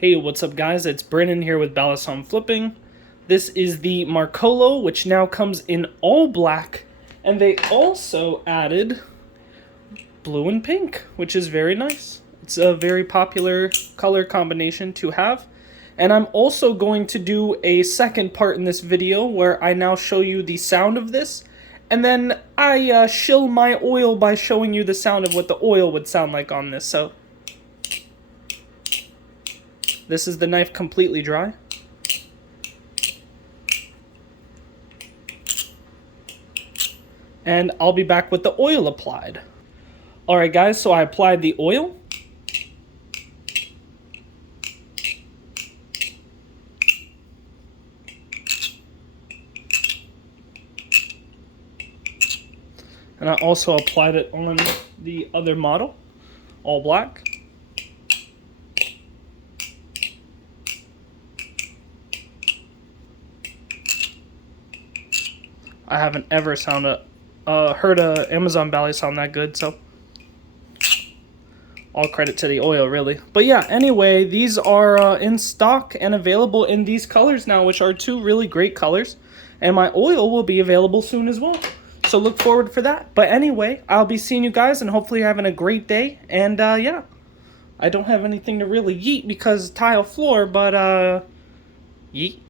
Hey, what's up guys? It's Brandon here with Balisong Flipping. This is the Marcolo, which now comes in all black, and they also added blue and pink, which is very nice. It's a very popular color combination to have. And I'm also going to do a second part in this video where I now show you the sound of this, and then I shill my oil by showing you the sound of what the oil would sound like on this. So this is the knife completely dry. And I'll be back with the oil applied. Alright guys, so I applied the oil. And I also applied it on the other model, all black. I haven't ever heard a Amazon Bally sound that good, so all credit to the oil, really. But yeah, anyway, these are in stock and available in these colors now, which are two really great colors. And my oil will be available soon as well. So look forward for that. But anyway, I'll be seeing you guys and hopefully having a great day. And yeah, I don't have anything to really yeet because tile floor, but yeet.